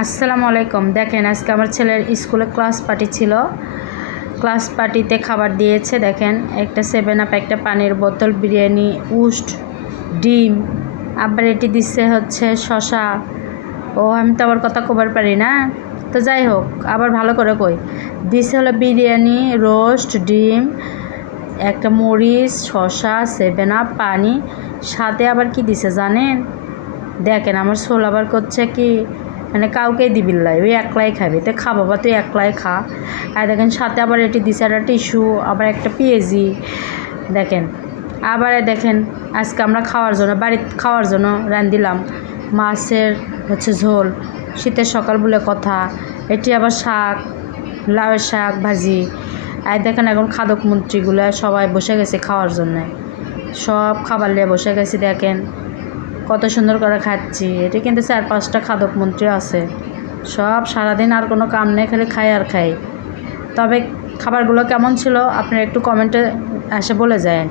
আসসালামু আলাইকুম। দেখেন আজকে আমার ছেলের স্কুলে ক্লাস পার্টি ছিল। ক্লাস পার্টিতে খাবার দিয়েছে। দেখেন একটা 7 আপ, একটা পানির বোতল, বিরিয়ানি, উস্ট, ডিম, আবার এটি দিচ্ছে হচ্ছে শশা। আমি তো আবার কথা কবার পারি না, তো যাই হোক আবার ভালো করে কই। দিচ্ছে হলো বিরিয়ানি, রোস্ট, ডিম, একটা মরিচ, শশা, 7 আপ, পানি, সাথে আবার কি দিছে জানেন? দেখেন আমার ছোল আবার করছে কি, মানে কাউকেই দিবিল্লাই, ওই একলাই খাবে। তো খা বাবা, তুই একলাই খা। আর দেখেন সাথে আবার এটি দিছে একটা টিস্যু, আবার একটা পেঁয়াজি। দেখেন আবার দেখেন আজকে আমরা খাওয়ার জন্য রান্ধিলাম মাছের হচ্ছে ঝোল, শীতের সকাল বলে কথা। এটি আবার শাক, লাউয়ের শাক ভাজি। আর দেখেন এখন খাদক মন্ত্রীগুলো সবাই বসে গেছে খাওয়ার জন্যে, সব খাবার নিয়ে বসে গেছি। দেখেন কত সুন্দর করে খাচ্ছি। এটি কিন্তু 4-5টা খাদক মন্ত্রী আছে, সব সারাদিন আর কোনো কাম নেই, খালি খাই আর খাই। তবে খাবারগুলো কেমন ছিল আপনারা একটু কমেন্টে এসে বলে যায়।